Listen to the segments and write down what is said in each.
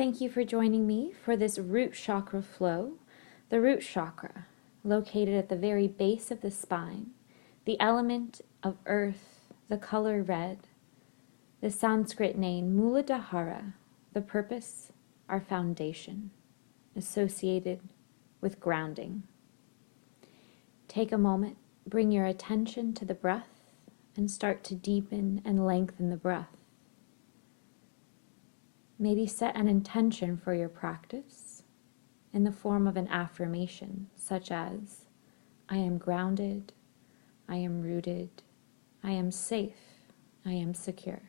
Thank you for joining me for this root chakra flow. The root chakra, located at the very base of the spine, the element of earth, the color red, the Sanskrit name Muladhara, the purpose, our foundation, associated with grounding. Take a moment, bring your attention to the breath, and start to deepen and lengthen the breath. Maybe set an intention for your practice in the form of an affirmation, such as, I am grounded, I am rooted, I am safe, I am secure.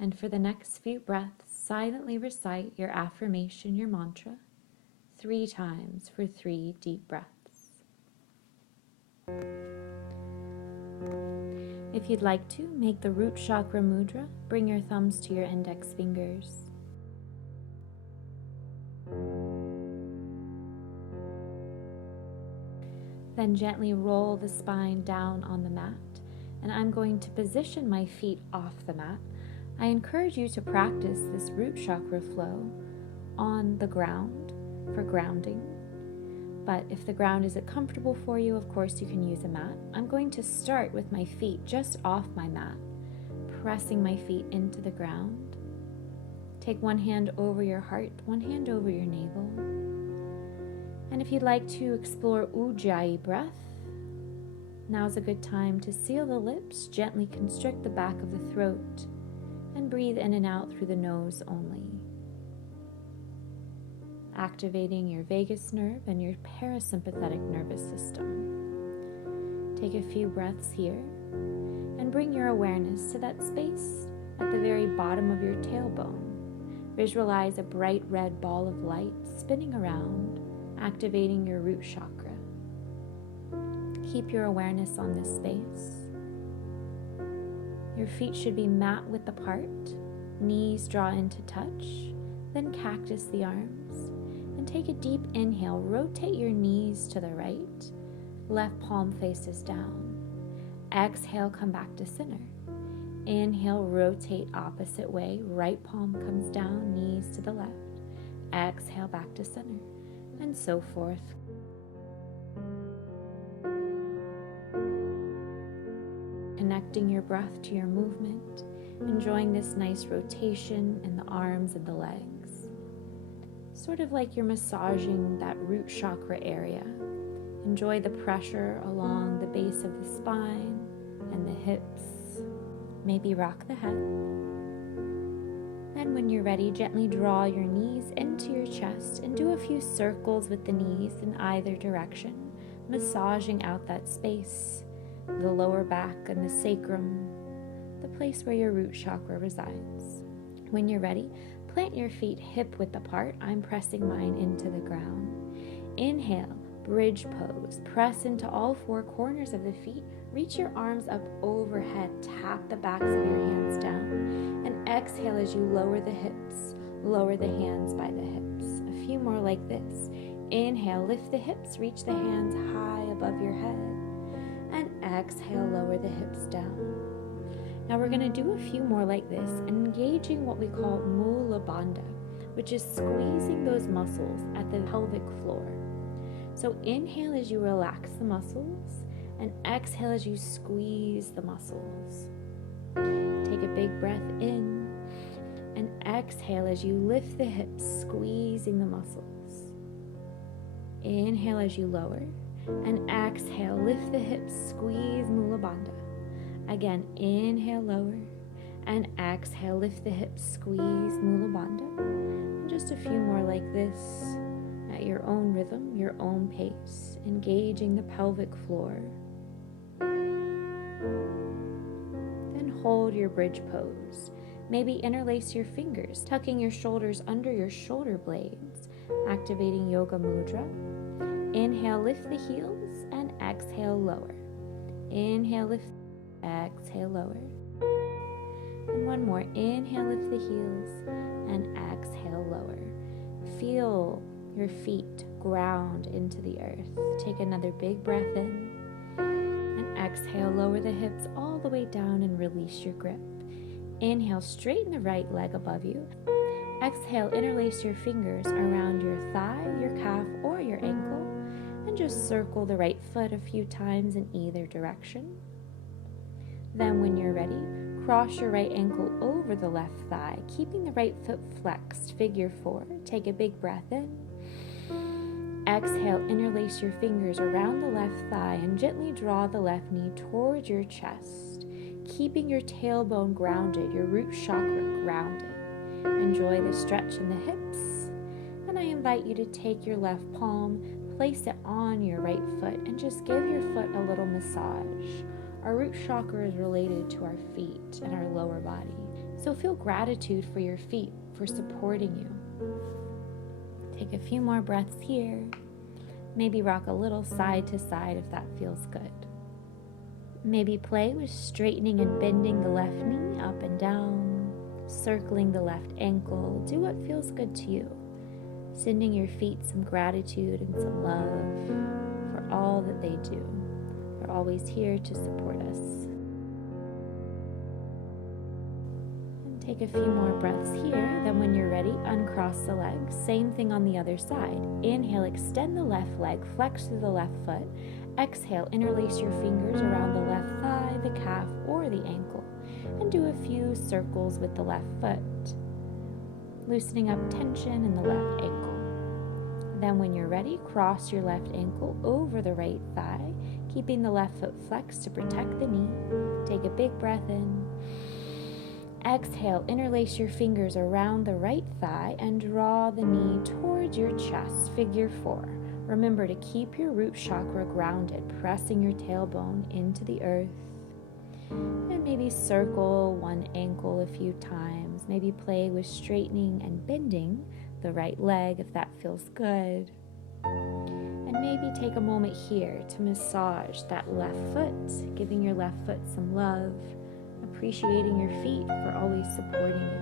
And for the next few breaths, silently recite your affirmation, your mantra, 3 times for 3 deep breaths. If you'd like to, make the root chakra mudra. Bring your thumbs to your index fingers. Then gently roll the spine down on the mat, and I'm going to position my feet off the mat. I encourage you to practice this root chakra flow on the ground for grounding. But if the ground isn't comfortable for you, of course you can use a mat. I'm going to start with my feet just off my mat, pressing my feet into the ground. Take one hand over your heart, one hand over your navel. And if you'd like to explore Ujjayi breath, now's a good time to seal the lips, gently constrict the back of the throat, and breathe in and out through the nose only. Activating your vagus nerve and your parasympathetic nervous system. Take a few breaths here and bring your awareness to that space at the very bottom of your tailbone. Visualize a bright red ball of light spinning around, activating your root chakra. Keep your awareness on this space. Your feet should be mat width apart, knees draw into touch, then cactus the arms. And take a deep inhale, rotate your knees to the right, left palm faces down. Exhale, come back to center. Inhale, rotate opposite way, right palm comes down, knees to the left. Exhale, back to center, and so forth. Connecting your breath to your movement, enjoying this nice rotation in the arms and the legs. Sort of like you're massaging that root chakra area. Enjoy the pressure along the base of the spine and the hips. Maybe rock the head. And when you're ready, gently draw your knees into your chest and do a few circles with the knees in either direction, massaging out that space, the lower back and the sacrum, the place where your root chakra resides. When you're ready, plant your feet hip width apart. I'm pressing mine into the ground. Inhale, bridge pose. Press into all 4 corners of the feet. Reach your arms up overhead. Tap the backs of your hands down. And exhale as you lower the hips. Lower the hands by the hips. A few more like this. Inhale, lift the hips. Reach the hands high above your head. And exhale, lower the hips down. Now we're going to do a few more like this, engaging what we call Mula Bandha, which is squeezing those muscles at the pelvic floor. So inhale as you relax the muscles, and exhale as you squeeze the muscles. Take a big breath in, and exhale as you lift the hips, squeezing the muscles. Inhale as you lower, and exhale, lift the hips, squeeze Mula Bandha. Again, inhale, lower, and exhale, lift the hips, squeeze Mula Bandha. And just a few more like this at your own rhythm, your own pace, engaging the pelvic floor. Then hold your bridge pose. Maybe interlace your fingers, tucking your shoulders under your shoulder blades, activating Yoga Mudra. Inhale, lift the heels, and exhale, lower. Inhale, lift. Exhale, lower. And one more. Inhale, lift the heels, and exhale, lower. Feel your feet ground into the earth. Take another big breath in, and exhale, lower the hips all the way down and release your grip. Inhale, straighten the right leg above you. Exhale, interlace your fingers around your thigh, your calf, or your ankle, and just circle the right foot a few times in either direction. Then when you're ready, cross your right ankle over the left thigh, keeping the right foot flexed, figure 4. Take a big breath in. Exhale, interlace your fingers around the left thigh and gently draw the left knee towards your chest, keeping your tailbone grounded, your root chakra grounded. Enjoy the stretch in the hips, and I invite you to take your left palm, place it on your right foot, and just give your foot a little massage. Our root chakra is related to our feet and our lower body, so feel gratitude for your feet for supporting you. Take a few more breaths here. Maybe rock a little side to side if that feels good. Maybe play with straightening and bending the left knee up and down, circling the left ankle. Do what feels good to you. Sending your feet some gratitude and some love for all that they do. They're always here to support us. And take a few more breaths here. Then when you're ready, uncross the legs. Same thing on the other side. Inhale, extend the left leg, flex through the left foot. Exhale, interlace your fingers around the left thigh, the calf, or the ankle, and do a few circles with the left foot, loosening up tension in the left ankle. Then when you're ready, cross your left ankle over the right thigh, keeping the left foot flexed to protect the knee. Take a big breath in. Exhale, interlace your fingers around the right thigh and draw the knee towards your chest, figure 4. Remember to keep your root chakra grounded, pressing your tailbone into the earth. And maybe circle one ankle a few times. Maybe play with straightening and bending the right leg if that feels good. And maybe take a moment here to massage that left foot, giving your left foot some love, appreciating your feet for always supporting you.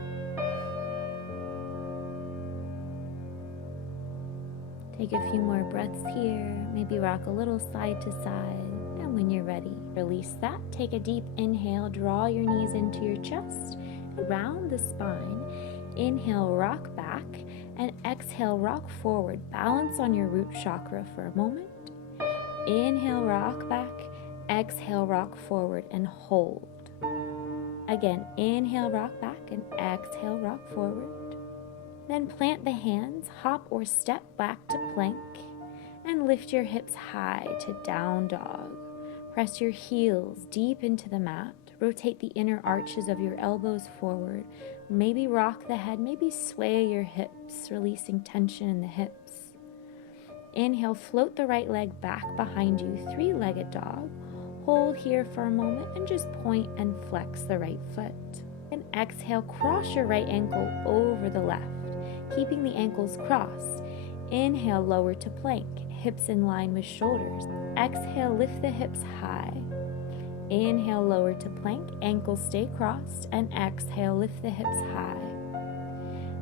Take a few more breaths here, maybe rock a little side to side, and when you're ready, release that. Take a deep inhale, draw your knees into your chest, around the spine. Inhale, rock back, and exhale, rock forward. Balance on your root chakra for a moment. Inhale, rock back, exhale, rock forward, and hold. Again, inhale, rock back, and exhale, rock forward. Then plant the hands, hop or step back to plank, and lift your hips high to down dog. Press your heels deep into the mat. Rotate the inner arches of your elbows forward. Maybe rock the head, maybe sway your hips, releasing tension in the hips. Inhale, float the right leg back behind you, three-legged dog. Hold here for a moment and just point and flex the right foot. And exhale, cross your right ankle over the left, keeping the ankles crossed. Inhale, lower to plank, hips in line with shoulders. Exhale, lift the hips high. Inhale, lower to plank, ankles stay crossed, and exhale, lift the hips high.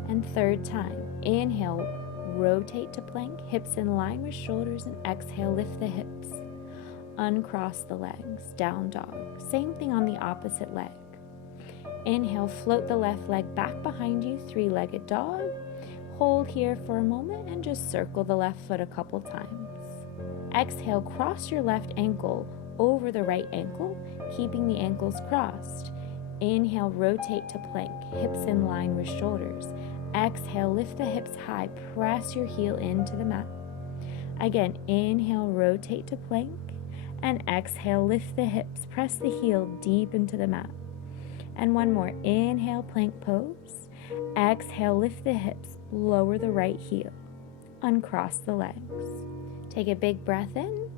And third time, inhale, rotate to plank, hips in line with shoulders, and exhale, lift the hips. Uncross the legs, down dog. Same thing on the opposite leg. Inhale, float the left leg back behind you, three-legged dog. Hold here for a moment and just circle the left foot a couple times. Exhale, cross your left ankle over the right ankle, keeping the ankles crossed. Inhale, rotate to plank, hips in line with shoulders. Exhale, lift the hips high, press your heel into the mat. Again, inhale, rotate to plank, and exhale, lift the hips, press the heel deep into the mat. And one more, inhale, plank pose. Exhale, lift the hips, lower the right heel, uncross the legs. Take a big breath in.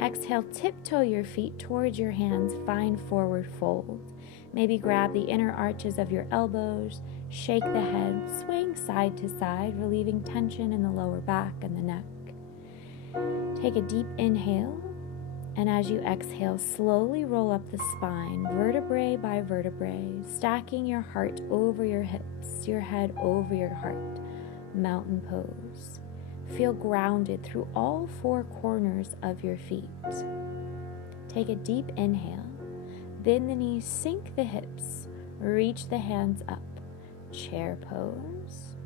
Exhale, tiptoe your feet towards your hands, find forward fold. Maybe grab the inner arches of your elbows, shake the head, swaying side to side, relieving tension in the lower back and the neck. Take a deep inhale, and as you exhale, slowly roll up the spine, vertebrae by vertebrae, stacking your heart over your hips, your head over your heart. Mountain pose. Feel grounded through all four corners of your feet. Take a deep inhale. Bend the knees, sink the hips. Reach the hands up. Chair pose.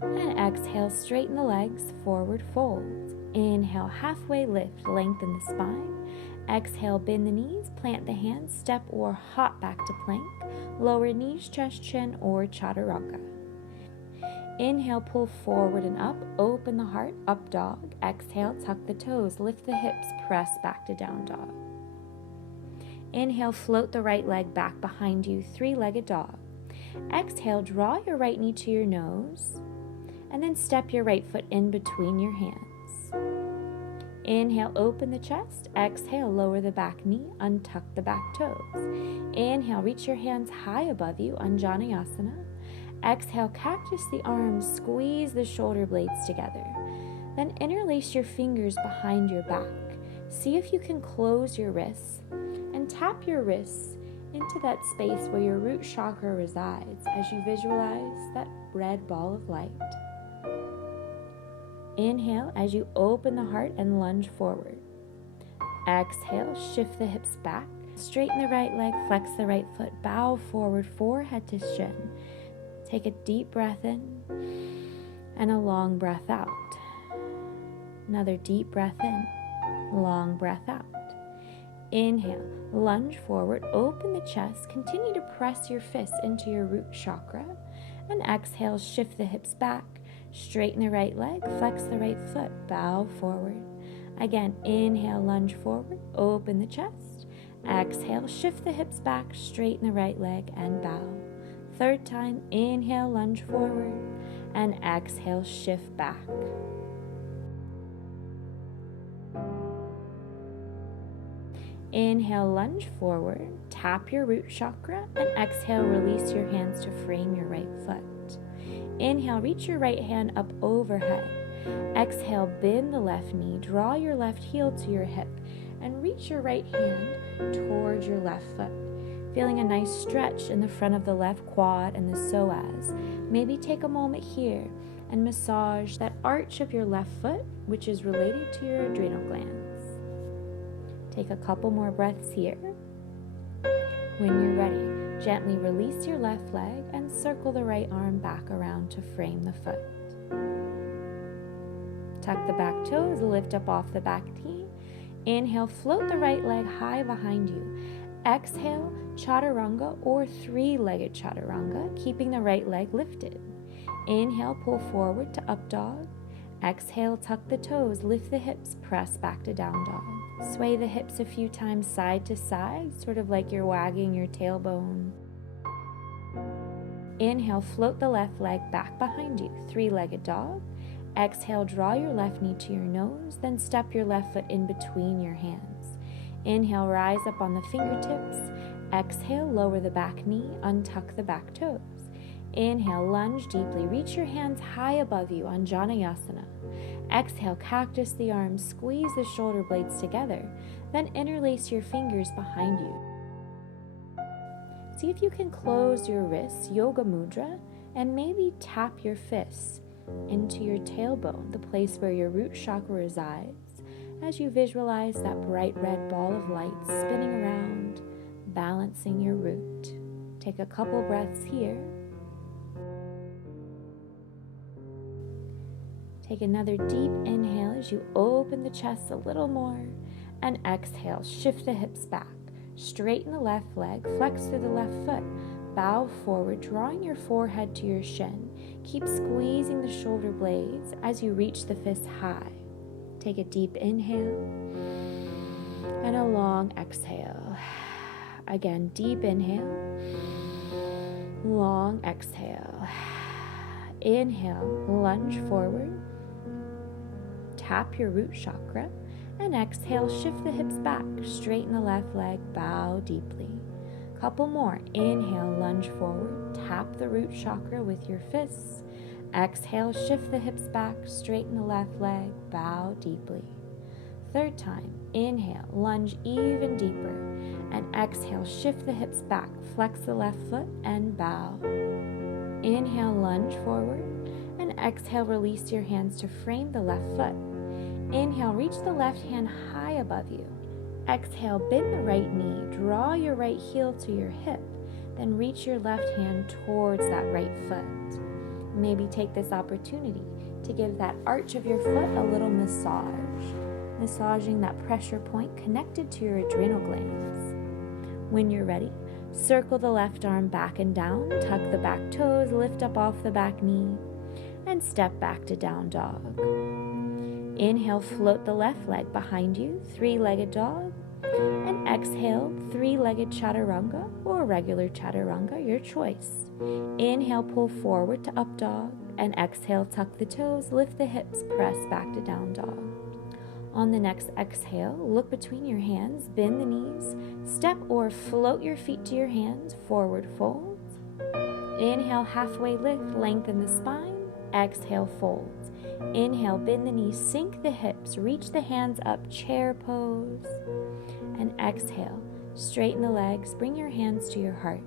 And exhale, straighten the legs, forward fold. Inhale, halfway lift, lengthen the spine. Exhale, bend the knees, plant the hands, step or hop back to plank. Lower knees, chest, chin, or chaturanga. Inhale, pull forward and up, open the heart, up dog. Exhale, tuck the toes, lift the hips, press back to down dog. Inhale, float the right leg back behind you, three-legged dog. Exhale, draw your right knee to your nose, and then step your right foot in between your hands. Inhale, open the chest. Exhale, lower the back knee, untuck the back toes. Inhale, reach your hands high above you, Anjaneyasana. Exhale, cactus the arms, squeeze the shoulder blades together. Then interlace your fingers behind your back. See if you can close your wrists and tap your wrists into that space where your root chakra resides as you visualize that red ball of light. Inhale as you open the heart and lunge forward. Exhale, shift the hips back, straighten the right leg, flex the right foot, bow forward, forehead to shin. Take a deep breath in and a long breath out. Another deep breath in, long breath out. Inhale, lunge forward, open the chest, continue to press your fists into your root chakra. And exhale, shift the hips back, straighten the right leg, flex the right foot, bow forward. Again, inhale, lunge forward, open the chest. Exhale, shift the hips back, straighten the right leg, and bow. Third time, inhale, lunge forward, and exhale, shift back. Inhale, lunge forward, tap your root chakra, and exhale, release your hands to frame your right foot. Inhale, reach your right hand up overhead. Exhale, bend the left knee, draw your left heel to your hip, and reach your right hand towards your left foot. Feeling a nice stretch in the front of the left quad and the psoas. Maybe take a moment here and massage that arch of your left foot, which is related to your adrenal glands. Take a couple more breaths here. When you're ready, gently release your left leg and circle the right arm back around to frame the foot. Tuck the back toes, lift up off the back knee. Inhale, float the right leg high behind you. Exhale, chaturanga or three-legged chaturanga, keeping the right leg lifted. Inhale, pull forward to up dog. Exhale, tuck the toes, lift the hips, press back to down dog. Sway the hips a few times side to side, sort of like you're wagging your tailbone. Inhale, float the left leg back behind you, three-legged dog. Exhale, draw your left knee to your nose, then step your left foot in between your hands. Inhale, rise up on the fingertips. Exhale, lower the back knee, untuck the back toes. Inhale, lunge deeply, reach your hands high above you, Anjaneyasana. Exhale, cactus the arms, squeeze the shoulder blades together, then interlace your fingers behind you. See if you can close your wrists, yoga mudra, and maybe tap your fists into your tailbone, the place where your root chakra resides, as you visualize that bright red ball of light spinning around, balancing your root. Take a couple breaths here. Take another deep inhale as you open the chest a little more, and exhale, shift the hips back, straighten the left leg, flex through the left foot, bow forward, drawing your forehead to your shin. Keep squeezing the shoulder blades as you reach the fists high. Take a deep inhale and a long exhale. Again, deep inhale, long exhale. Inhale, lunge forward, tap your root chakra, and exhale, shift the hips back, straighten the left leg, bow deeply. Couple more. Inhale, lunge forward, tap the root chakra with your fists. Exhale, shift the hips back, straighten the left leg, bow deeply. Third time. Inhale, lunge even deeper, and exhale, shift the hips back, flex the left foot, and bow. Inhale, lunge forward, and exhale, release your hands to frame the left foot. Inhale, reach the left hand high above you. Exhale, bend the right knee, draw your right heel to your hip, then reach your left hand towards that right foot. Maybe take this opportunity to give that arch of your foot a little massage, massaging that pressure point connected to your adrenal glands. When you're ready, circle the left arm back and down, tuck the back toes, lift up off the back knee, and step back to down dog. Inhale, float the left leg behind you, three-legged dog, and exhale, three-legged chaturanga or regular chaturanga, your choice. Inhale, pull forward to up dog, and exhale, tuck the toes, lift the hips, press back to down dog. On the next exhale, look between your hands, bend the knees, step or float your feet to your hands, forward fold. Inhale, halfway lift, lengthen the spine. Exhale, fold. Inhale, bend the knees, sink the hips, reach the hands up, chair pose. And exhale, straighten the legs, bring your hands to your heart.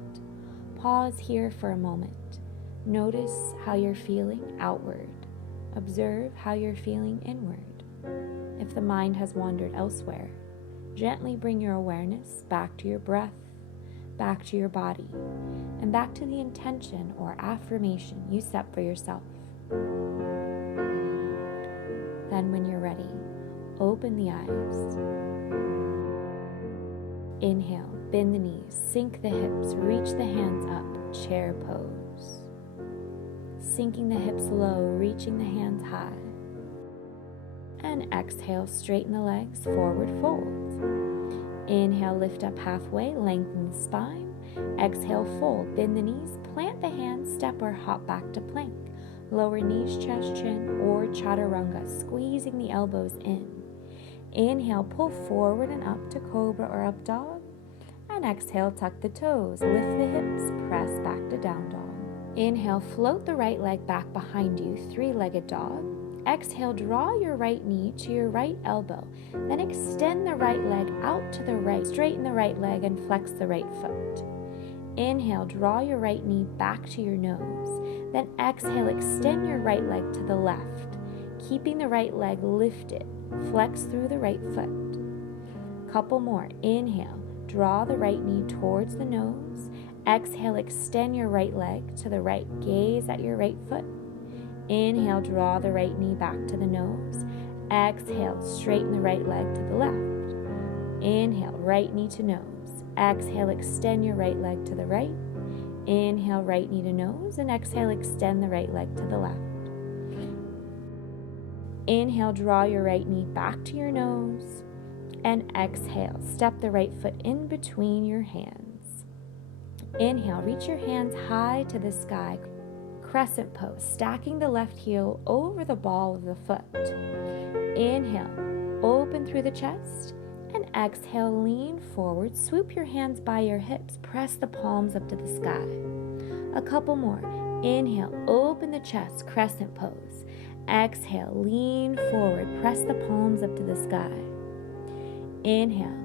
Pause here for a moment. Notice how you're feeling outward. Observe how you're feeling inward. If the mind has wandered elsewhere, gently bring your awareness back to your breath, back to your body, and back to the intention or affirmation you set for yourself. Then when you're ready, open the eyes. Inhale, bend the knees, sink the hips, reach the hands up, chair pose. Sinking the hips low, reaching the hands high. And exhale, straighten the legs, forward fold. Inhale, lift up halfway, lengthen the spine. Exhale, fold, bend the knees, plant the hands, step or hop back to plank. Lower knees, chest, chin, or chaturanga, squeezing the elbows in. Inhale, pull forward and up to cobra or up dog. And exhale, tuck the toes, lift the hips, press back to down dog. Inhale, float the right leg back behind you, three-legged dog. Exhale, draw your right knee to your right elbow. Then extend the right leg out to the right. Straighten the right leg and flex the right foot. Inhale, draw your right knee back to your nose. Then exhale, extend your right leg to the left, keeping the right leg lifted. Flex through the right foot. Couple more. Inhale, draw the right knee towards the nose. Exhale, extend your right leg to the right. Gaze at your right foot. Inhale, draw the right knee back to the nose. Exhale, straighten the right leg to the left. Inhale, right knee to nose. Exhale, extend your right leg to the right. Inhale, right knee to nose, and exhale, extend the right leg to the left. Inhale, draw your right knee back to your nose, and exhale, step the right foot in between your hands. Inhale, reach your hands high to the sky, crescent pose, stacking the left heel over the ball of the foot. Inhale, open through the chest, and exhale, lean forward, swoop your hands by your hips, press the palms up to the sky. A couple more. Inhale, open the chest, crescent pose. Exhale, lean forward, press the palms up to the sky. Inhale,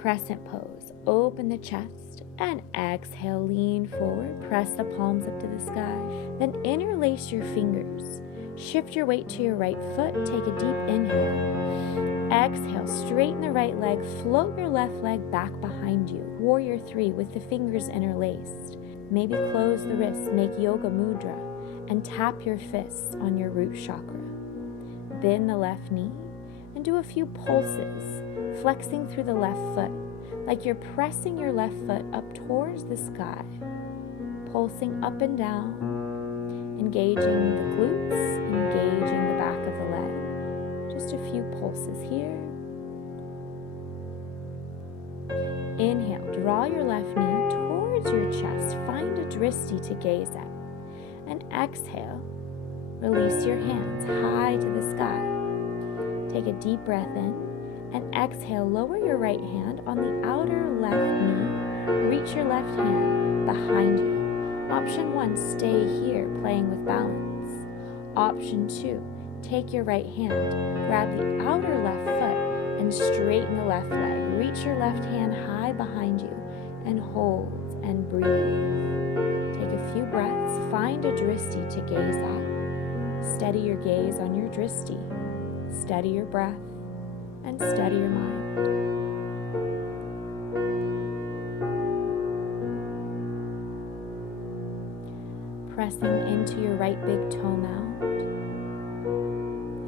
crescent pose, open the chest, and exhale, lean forward, press the palms up to the sky. Then interlace your fingers. Shift your weight to your right foot, take a deep inhale. Exhale, straighten the right leg, float your left leg back behind you. Warrior 3 with the fingers interlaced. Maybe close the wrists, make yoga mudra, and tap your fists on your root chakra. Bend the left knee and do a few pulses, flexing through the left foot, like you're pressing your left foot up towards the sky. Pulsing up and down, engaging the glutes, engaging the back of the leg. Just a few pulses here. Inhale, draw your left knee towards your chest, find a drishti to gaze at. And exhale, release your hands high to the sky. Take a deep breath in, and exhale, lower your right hand on the outer left knee. Reach your left hand behind you. Option 1, stay here, playing with balance. Option 2, take your right hand, grab the outer left foot, and straighten the left leg. Reach your left hand high behind you, and hold and breathe. Take a few breaths, find a drishti to gaze at. Steady your gaze on your drishti. Steady your breath, and steady your mind. pressing into your right big toe mound.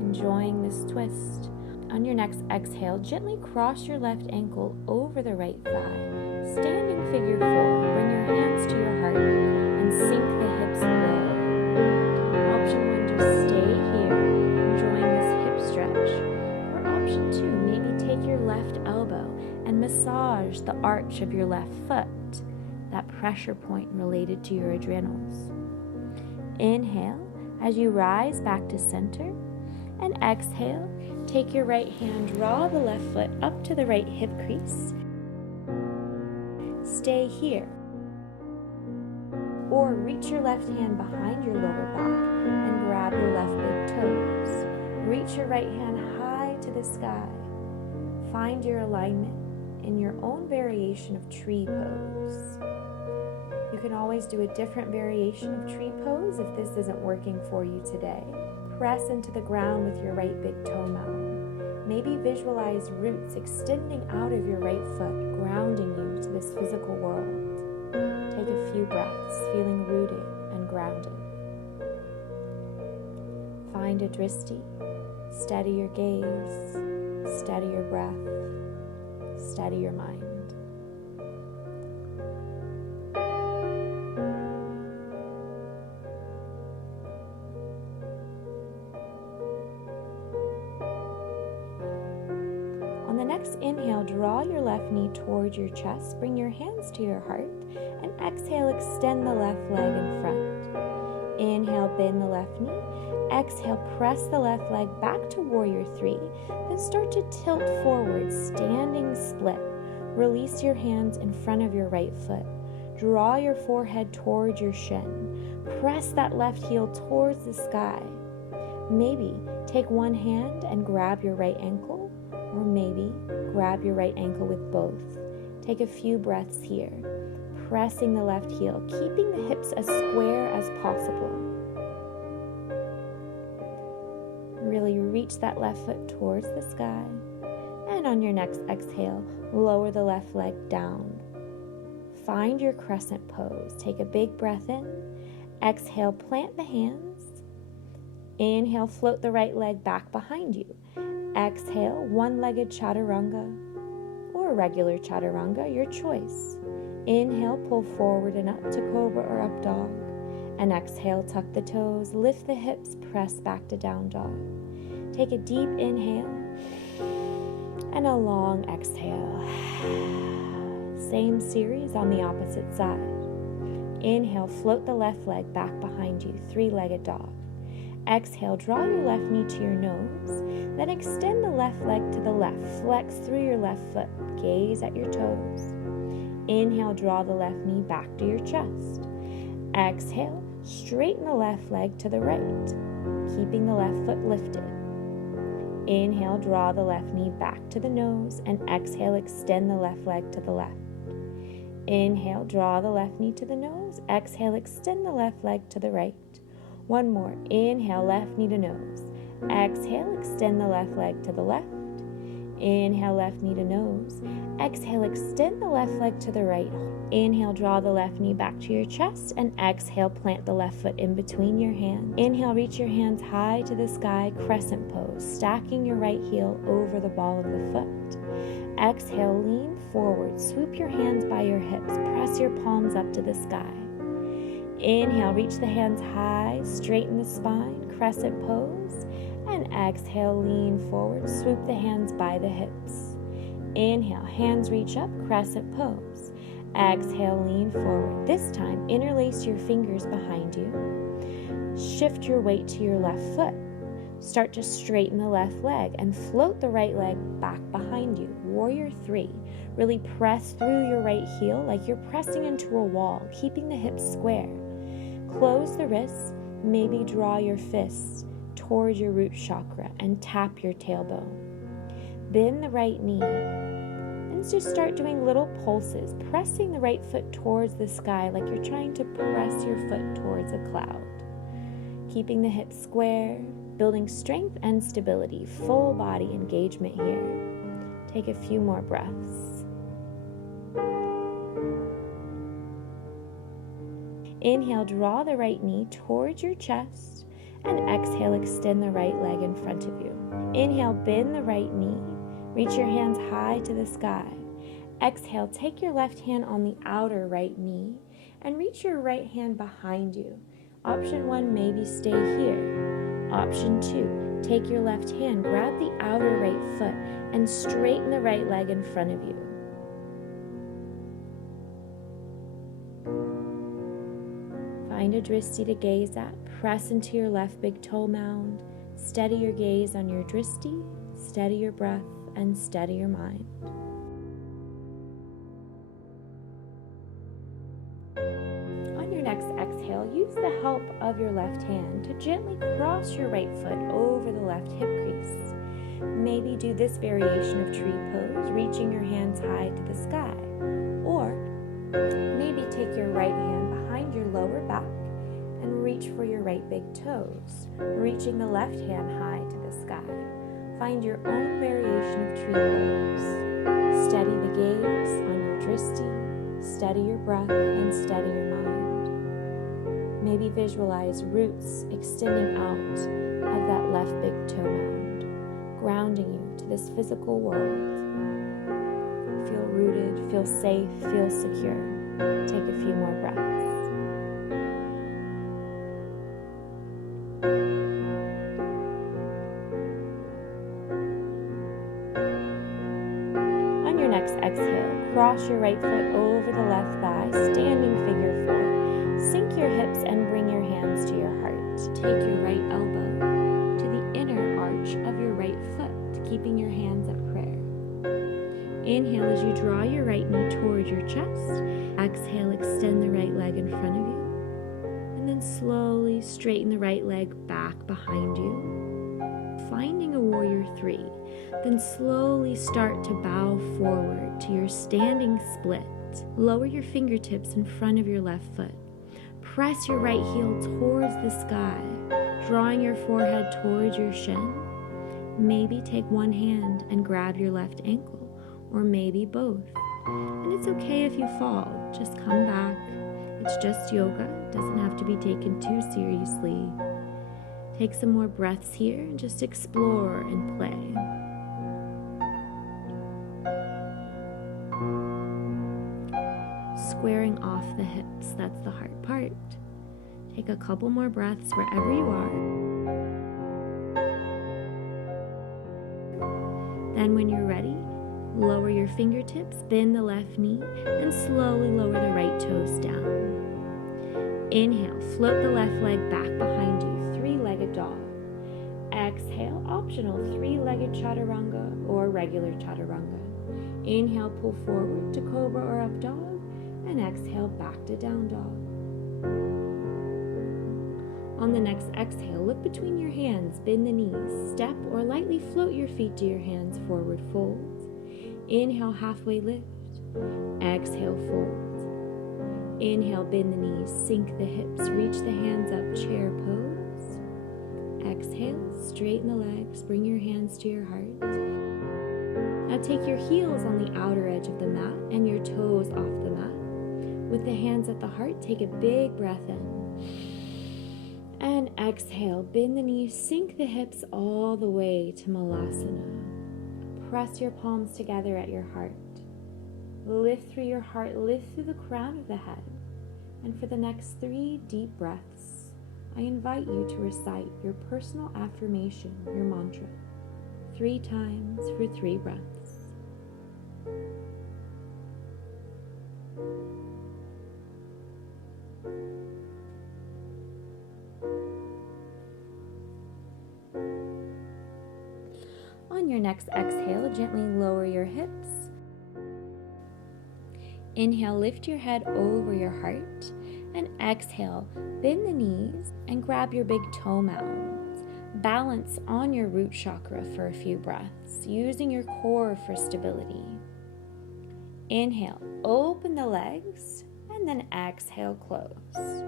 Enjoying this twist. On your next exhale, gently cross your left ankle over the right thigh. Standing figure 4. Bring your hands to your heart and sink the hips low. Option 1, just stay here, enjoying this hip stretch. Or option 2, maybe take your left elbow and massage the arch of your left foot, that pressure point related to your adrenals. Inhale as you rise back to center, and exhale, take your right hand, draw the left foot up to the right hip crease. Stay here. Or reach your left hand behind your lower back and grab your left big toes. Reach your right hand high to the sky. Find your alignment in your own variation of tree pose. You can always do a different variation of tree pose if this isn't working for you today. Press into the ground with your right big toe mound. Maybe visualize roots extending out of your right foot, grounding you to this physical world. Take a few breaths, feeling rooted and grounded. Find a drishti. Steady your gaze, steady your breath, steady your mind. On the next inhale, draw your left knee towards your chest, bring your hands to your heart, and exhale, extend the left leg in front. Inhale, bend the left knee. Exhale, press the left leg back to warrior 3, then start to tilt forward, standing split. Release your hands in front of your right foot. Draw your forehead towards your shin. Press that left heel towards the sky. Maybe take one hand and grab your right ankle, or maybe grab your right ankle with both. Take a few breaths here, pressing the left heel, keeping the hips as square as possible. Really reach that left foot towards the sky, and on your next exhale, lower the left leg down. Find your crescent pose. Take a big breath in. Exhale, plant the hands. Inhale, float the right leg back behind you. Exhale, one-legged chaturanga or regular chaturanga, your choice. Inhale, pull forward and up to cobra or up dog. And exhale, tuck the toes, lift the hips, press back to down dog. Take a deep inhale and a long exhale. Same series on the opposite side. Inhale, float the left leg back behind you, three-legged dog. Exhale, draw your left knee to your nose, then extend the left leg to the left. Flex through your left foot, gaze at your toes. Inhale, draw the left knee back to your chest. Exhale, straighten the left leg to the right, keeping the left foot lifted. Inhale, draw the left knee back to the nose, and exhale, extend the left leg to the left. Inhale, draw the left knee to the nose. Exhale, extend the left leg to the right. One more. Inhale, left knee to nose. Exhale, extend the left leg to the left. Inhale, left knee to nose. Exhale, extend the left leg to the right. Inhale, draw the left knee back to your chest, and exhale, plant the left foot in between your hands. Inhale, reach your hands high to the sky, crescent pose, stacking your right heel over the ball of the foot. Exhale, lean forward, swoop your hands by your hips, press your palms up to the sky. Inhale, reach the hands high, straighten the spine, crescent pose, and exhale, lean forward, swoop the hands by the hips. Inhale, hands reach up, crescent pose. Exhale, lean forward. This time, interlace your fingers behind you. Shift your weight to your left foot. Start to straighten the left leg and float the right leg back behind you. Warrior 3. Really press through your right heel like you're pressing into a wall, keeping the hips square. Close the wrists, maybe draw your fists towards your root chakra and tap your tailbone. Bend the right knee and just start doing little pulses, pressing the right foot towards the sky like you're trying to press your foot towards a cloud. Keeping the hips square, building strength and stability, full body engagement here. Take a few more breaths. Inhale, draw the right knee towards your chest, and exhale, extend the right leg in front of you. Inhale, bend the right knee, reach your hands high to the sky. Exhale, take your left hand on the outer right knee and reach your right hand behind you. Option 1, maybe stay here. Option 2, take your left hand, grab the outer right foot, and straighten the right leg in front of you. Find a dristi to gaze at. Press into your left big toe mound. Steady your gaze on your dristi, steady your breath, and steady your mind. On your next exhale, use the help of your left hand to gently cross your right foot over the left hip crease. Maybe do this variation of tree pose, reaching your hands high to the sky. Or maybe take your right hand behind your lower back and reach for your right big toes, reaching the left hand high to the sky. Find your own variation of tree pose. Steady the gaze on your dristi, steady your breath, and steady your mind. Maybe visualize roots extending out of that left big toe mound, grounding you to this physical world. Feel rooted, feel safe, feel secure. Take a few more breaths. On your next exhale, cross your right foot over the left thigh, standing figure 4. Sink your hips and bring your hands to your heart. Take your right elbow to the inner arch of your right foot, keeping your hands at prayer. Inhale as you draw your right knee toward your chest. Exhale, extend the right leg in front of you. And then slowly straighten the right leg back behind you. Finding a warrior 3. Then slowly start to bow forward to your standing split. Lower your fingertips in front of your left foot. Press your right heel towards the sky, drawing your forehead towards your shin. Maybe take one hand and grab your left ankle, or maybe both. And it's okay if you fall, just come back. It's just yoga, it doesn't have to be taken too seriously. Take some more breaths here and just explore and play. Squaring off the hips, that's the hard part. Take a couple more breaths wherever you are. Then when you're ready, lower your fingertips, bend the left knee, and slowly lower the right toes down. Inhale, float the left leg back behind you, three-legged dog. Exhale, optional three-legged chaturanga or regular chaturanga. Inhale, pull forward to cobra or up dog, and exhale back to down dog. On the next exhale, look between your hands, bend the knees, step or lightly float your feet to your hands, forward fold. Inhale, halfway lift. Exhale, fold. Inhale, bend the knees, sink the hips, reach the hands up, chair pose. Exhale, straighten the legs, bring your hands to your heart. Now take your heels on the outer edge of the mat and your toes off the mat. With the hands at the heart, take a big breath in. And exhale, bend the knees, sink the hips all the way to Malasana. Press your palms together at your heart. Lift through your heart, lift through the crown of the head. And for the next 3 deep breaths, I invite you to recite your personal affirmation, your mantra, 3 times for 3 breaths. On your next exhale, gently lower your hips. Inhale, lift your head over your heart. And exhale, bend the knees and grab your big toe mounds. Balance on your root chakra for a few breaths, using your core for stability. Inhale, open the legs, and then exhale, close.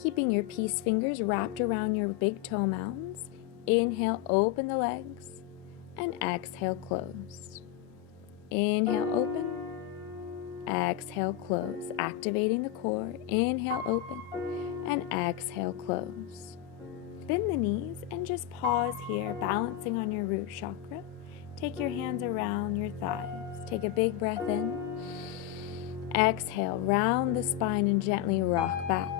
Keeping your peace fingers wrapped around your big toe mounds. Inhale, open the legs, and exhale, close. Inhale, open. exhale, close, activating the core. Inhale, open, and exhale, close. Bend the knees and just pause here, balancing on your root chakra. Take your hands around your thighs. Take a big breath in. Exhale, round the spine and gently rock back.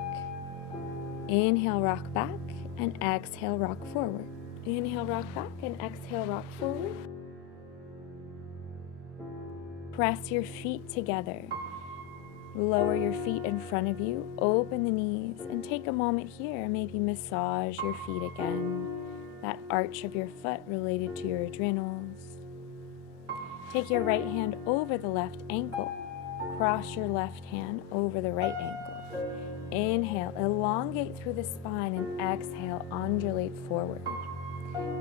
Inhale, rock back, and exhale, rock forward. Inhale, rock back, and exhale, rock forward. Press your feet together. Lower your feet in front of you, open the knees, and take a moment here. Maybe massage your feet again, that arch of your foot related to your adrenals. Take your right hand over the left ankle. Cross your left hand over the right ankle. Inhale, elongate through the spine, and exhale, undulate forward.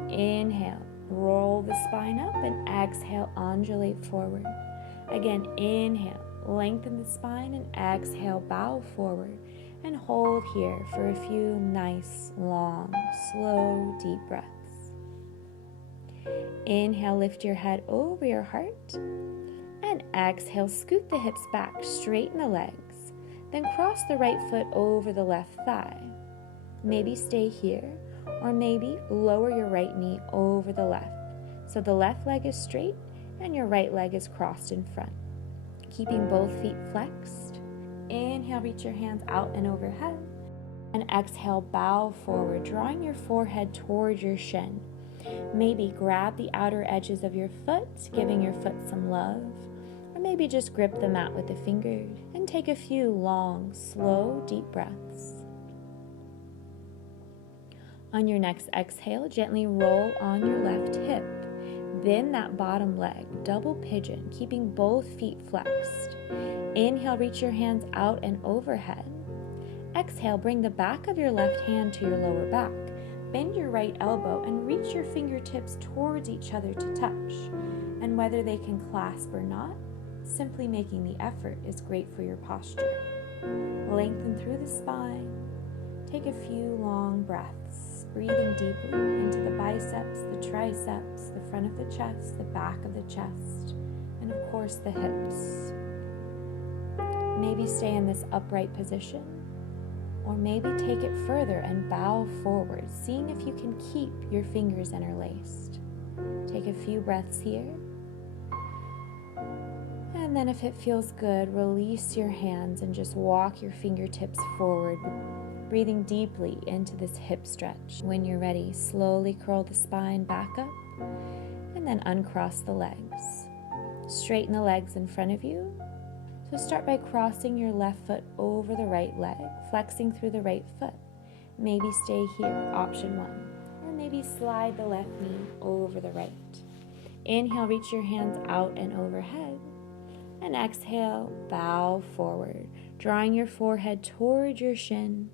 Inhale, roll the spine up, and exhale, undulate forward. Again, inhale, lengthen the spine, and exhale, bow forward. And hold here for a few nice, long, slow, deep breaths. Inhale, lift your head over your heart. And exhale, scoot the hips back, straighten the legs. Then cross the right foot over the left thigh. Maybe stay here, or maybe lower your right knee over the left. So the left leg is straight and your right leg is crossed in front. Keeping both feet flexed. Inhale, reach your hands out and overhead. And exhale, bow forward, drawing your forehead towards your shin. Maybe grab the outer edges of your foot, giving your foot some love. Or maybe just grip the mat with the fingers and take a few long, slow, deep breaths. On your next exhale, gently roll on your left hip. Bend that bottom leg, double pigeon, keeping both feet flexed. Inhale, reach your hands out and overhead. Exhale, bring the back of your left hand to your lower back. Bend your right elbow and reach your fingertips towards each other to touch. And whether they can clasp or not, simply making the effort is great for your posture. Lengthen through the spine. Take a few long breaths, breathing deeply into the biceps, the triceps, the front of the chest, the back of the chest, and of course the hips. Maybe stay in this upright position, or maybe take it further and bow forward, seeing if you can keep your fingers interlaced. Take a few breaths here. And then if it feels good, release your hands and just walk your fingertips forward, breathing deeply into this hip stretch. When you're ready, slowly curl the spine back up and then uncross the legs. Straighten the legs in front of you. So start by crossing your left foot over the right leg, flexing through the right foot. Maybe stay here, option 1. Or maybe slide the left knee over the right. Inhale, reach your hands out and overhead. And exhale, bow forward, drawing your forehead toward your shin.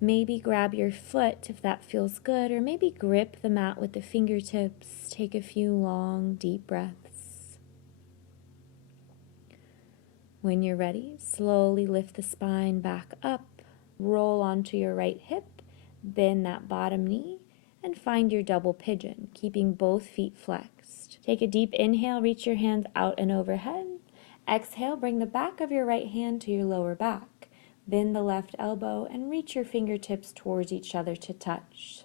Maybe grab your foot if that feels good, or maybe grip the mat with the fingertips. Take a few long, deep breaths. When you're ready, slowly lift the spine back up, roll onto your right hip, bend that bottom knee, and find your double pigeon, keeping both feet flexed. Take a deep inhale, reach your hands out and overhead. Exhale, bring the back of your right hand to your lower back. Bend the left elbow and reach your fingertips towards each other to touch.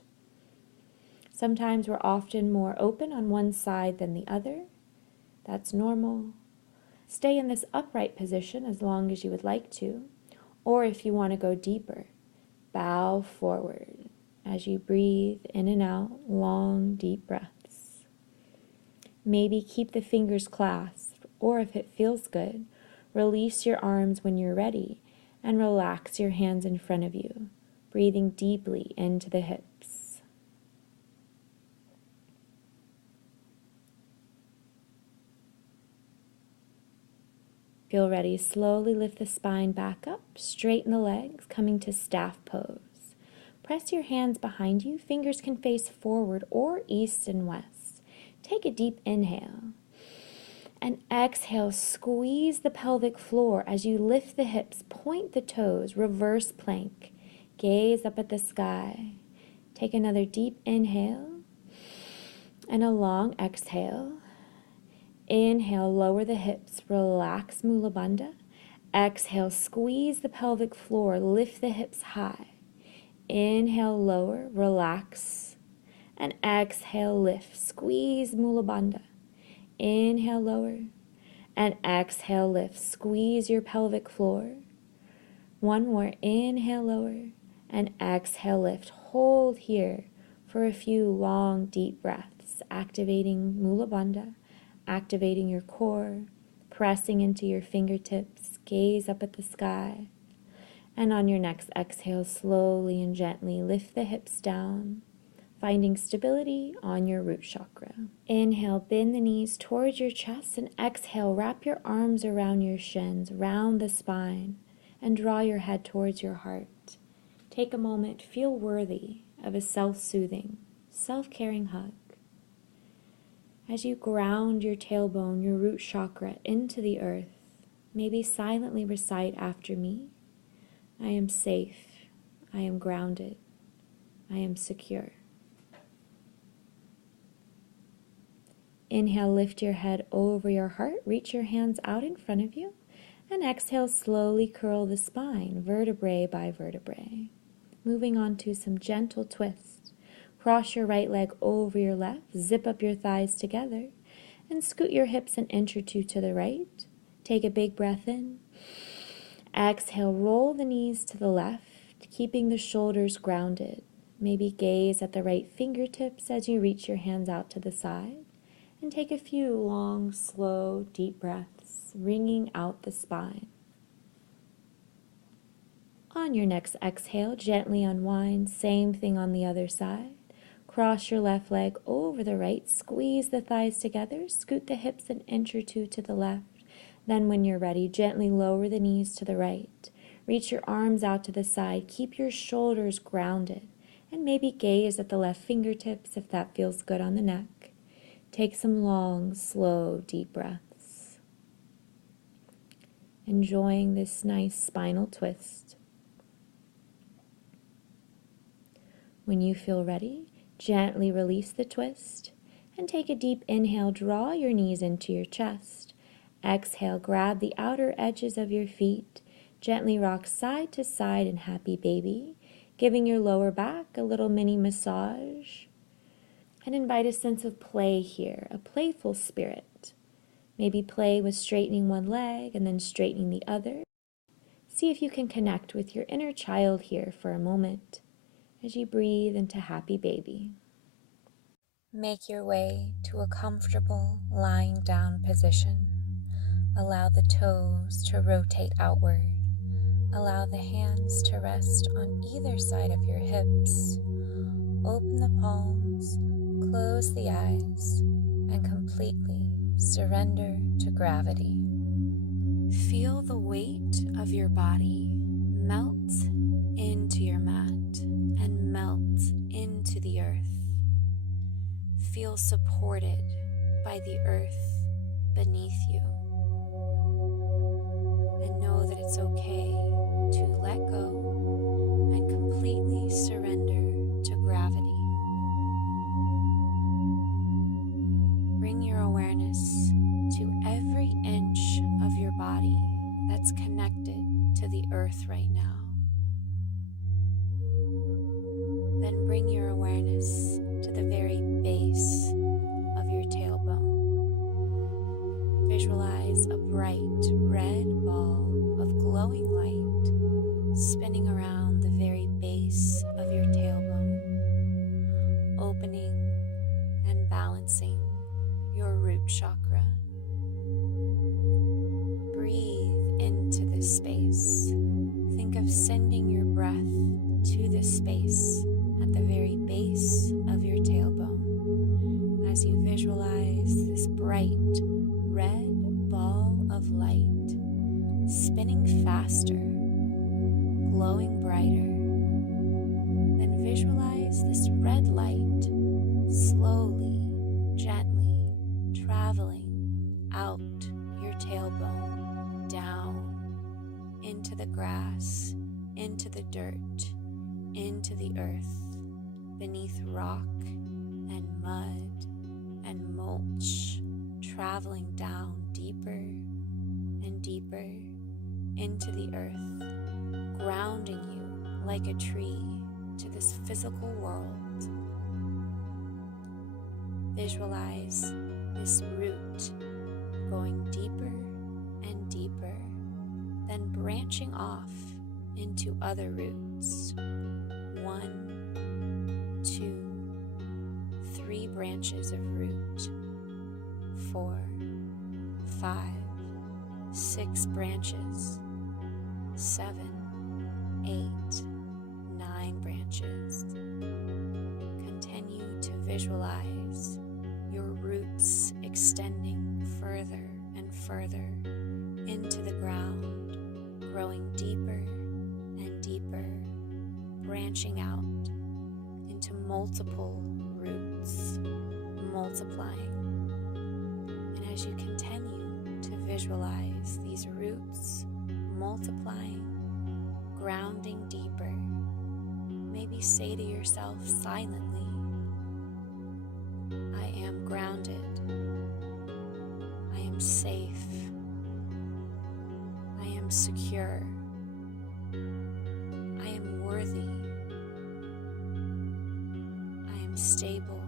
Sometimes we're often more open on one side than the other. That's normal. Stay in this upright position as long as you would like to, or if you want to go deeper, bow forward as you breathe in and out, long, deep breaths. Maybe keep the fingers clasped, or if it feels good, release your arms when you're ready and relax your hands in front of you, breathing deeply into the hips. Feel ready, slowly lift the spine back up, straighten the legs, coming to staff pose. Press your hands behind you, fingers can face forward or east and west. Take a deep inhale. And exhale, squeeze the pelvic floor as you lift the hips, point the toes, reverse plank. Gaze up at the sky. Take another deep inhale and a long exhale. Inhale, lower the hips, relax Mula Bandha. Exhale, squeeze the pelvic floor, lift the hips high. Inhale, lower, relax. And exhale, lift, squeeze Mula Bandha. Inhale, lower. And exhale, lift, squeeze your pelvic floor. One more, inhale, lower. And exhale, lift. Hold here for a few long, deep breaths, activating Mula Bandha, activating your core, pressing into your fingertips, gaze up at the sky. And on your next exhale, slowly and gently lift the hips down, finding stability on your root chakra. Inhale, bend the knees towards your chest, and exhale, wrap your arms around your shins, round the spine, and draw your head towards your heart. Take a moment, feel worthy of a self-soothing, self-caring hug. As you ground your tailbone, your root chakra, into the earth, maybe silently recite after me, I am safe, I am grounded, I am secure. Inhale, lift your head over your heart, reach your hands out in front of you, and exhale, slowly curl the spine, vertebrae by vertebrae. Moving on to some gentle twists. Cross your right leg over your left, zip up your thighs together, and scoot your hips an inch or two to the right. Take a big breath in. Exhale, roll the knees to the left, keeping the shoulders grounded. Maybe gaze at the right fingertips as you reach your hands out to the side. And take a few long, slow, deep breaths, wringing out the spine. On your next exhale, gently unwind, same thing on the other side. Cross your left leg over the right, squeeze the thighs together, scoot the hips an inch or two to the left. Then when you're ready, gently lower the knees to the right. Reach your arms out to the side, keep your shoulders grounded, and maybe gaze at the left fingertips if that feels good on the neck. Take some long, slow, deep breaths. Enjoying this nice spinal twist. When you feel ready, gently release the twist and take a deep inhale. Draw your knees into your chest. Exhale, grab the outer edges of your feet. Gently rock side to side in happy baby, giving your lower back a little mini massage. And invite a sense of play here, a playful spirit. Maybe play with straightening one leg and then straightening the other. See if you can connect with your inner child here for a moment as you breathe into happy baby. Make your way to a comfortable lying down position. Allow the toes to rotate outward. Allow the hands to rest on either side of your hips. Open the palms, close the eyes, and completely surrender to gravity. Feel the weight of your body melt into your mat and melt into the earth. Feel supported by the earth beneath you. And know that it's okay to let go and completely surrender to gravity. Bring your awareness to every inch of your body that's connected to the earth right now. Then bring your awareness to the very base of your tailbone. Visualize a bright red ball of glowing light spinning around the very base of your tailbone, opening and balancing your root chakra. Breathe into this space. Think of sending your breath to this space at the very base of your tailbone as you visualize this bright red ball of light spinning faster, glowing brighter. Then visualize this red light slowly, gently traveling out your tailbone, down into the grass, into the dirt, into the earth, beneath rock and mud and mulch traveling down deeper and deeper into the earth, grounding you like a tree to this physical world. Visualize this root going deeper and deeper, then branching off into other roots. 1, 2, 3 branches of root. 4, 5, 6 branches. 7, 8, 9 branches. Continue to visualize your roots extending further and further into the ground, growing deeper and deeper, branching out into multiple roots, multiplying. And as you continue to visualize these roots multiplying, grounding deeper, maybe say to yourself silently, I am grounded, I am safe, I am secure, I am worthy, I am stable,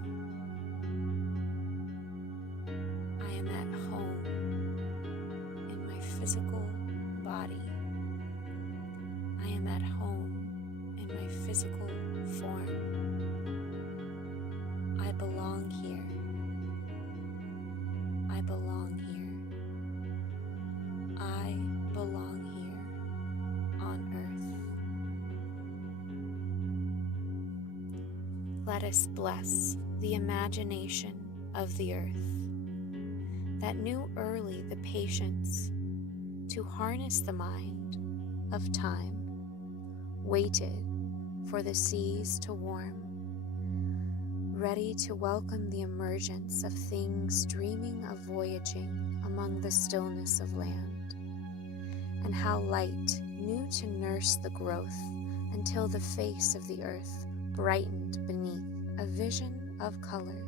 I am at home in my physical body, I am at home in my physical form. I belong here. I belong here. I belong here on earth. Let us bless the imagination of the earth that knew early the patience to harness the mind of time, waited for the seas to warm, ready to welcome the emergence of things dreaming of voyaging among the stillness of land, and how light knew to nurse the growth until the face of the earth brightened beneath a vision of color.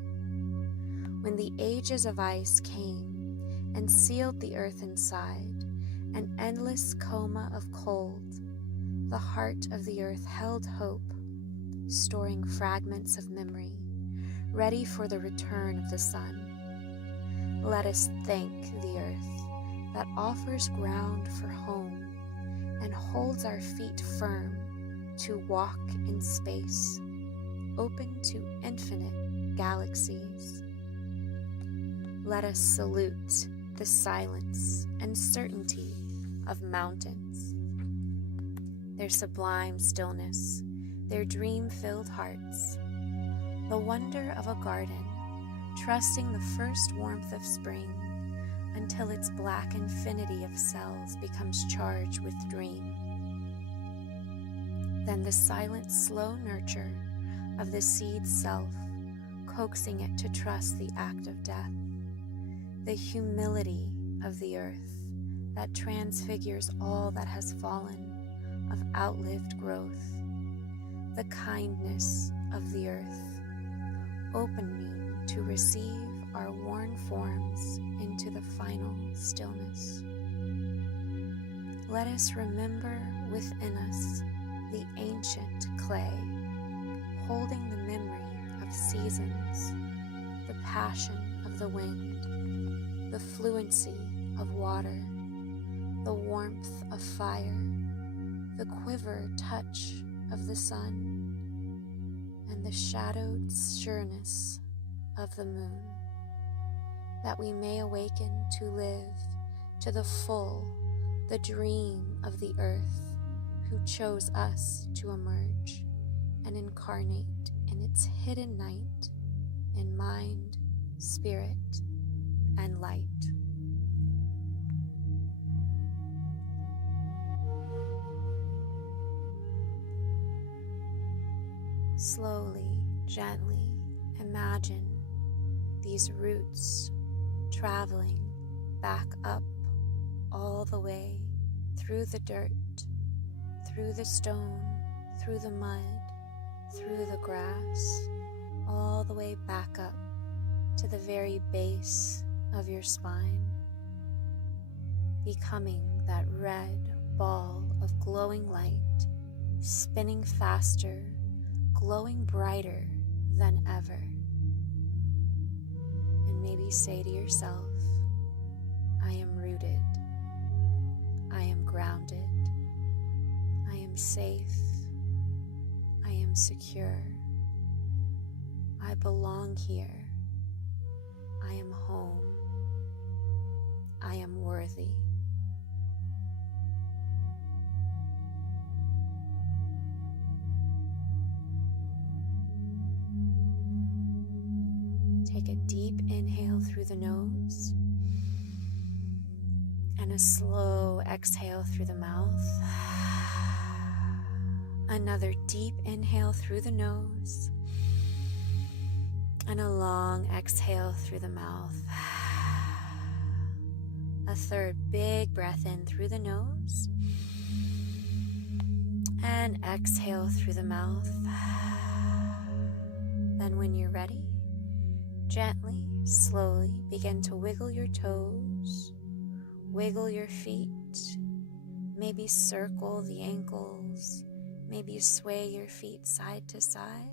When the ages of ice came and sealed the earth inside, an endless coma of cold, the heart of the earth held hope, storing fragments of memory, ready for the return of the sun. Let us thank the earth that offers ground for home and holds our feet firm to walk in space, open to infinite galaxies. Let us salute the silence and certainty of mountains, their sublime stillness, their dream-filled hearts, the wonder of a garden, trusting the first warmth of spring until its black infinity of cells becomes charged with dream. Then the silent, slow nurture of the seed's self, coaxing it to trust the act of death, the humility of the earth that transfigures all that has fallen of outlived growth, the kindness of the earth, opening to receive our worn forms into the final stillness. Let us remember within us the ancient clay, holding the memory of seasons, the passion of the wind, the fluency of water, the warmth of fire, the quiver touch of the sun, and the shadowed sureness of the moon, that we may awaken to live to the full the dream of the earth who chose us to emerge and incarnate in its hidden night in mind, spirit, and light. Slowly, gently imagine these roots traveling back up all the way through the dirt, through the stone, through the mud, through the grass, all the way back up to the very base of your spine, becoming that red ball of glowing light, spinning faster, glowing brighter than ever. And maybe say to yourself, I am rooted, I am grounded, I am safe, I am secure, I belong here, I am home, I am worthy. Take a deep inhale through the nose and a slow exhale through the mouth. Another deep inhale through the nose and a long exhale through the mouth. A third big breath in through the nose and exhale through the mouth. Then when you're ready, gently, slowly begin to wiggle your toes, wiggle your feet, maybe circle the ankles, maybe sway your feet side to side,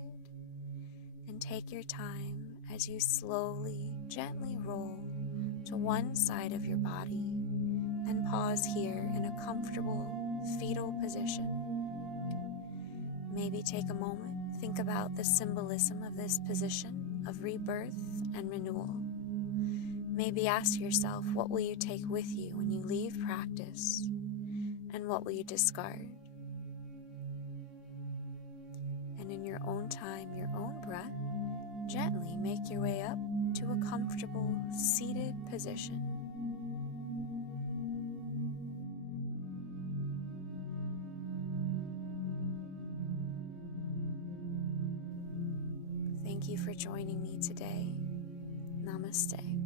and take your time as you slowly, gently roll to one side of your body and pause here in a comfortable fetal position. Maybe take a moment, think about the symbolism of this position of rebirth and renewal. Maybe ask yourself, what will you take with you when you leave practice, and what will you discard? And in your own time, your own breath, gently make your way up to a comfortable seated position. Thank you for joining me today. Namaste.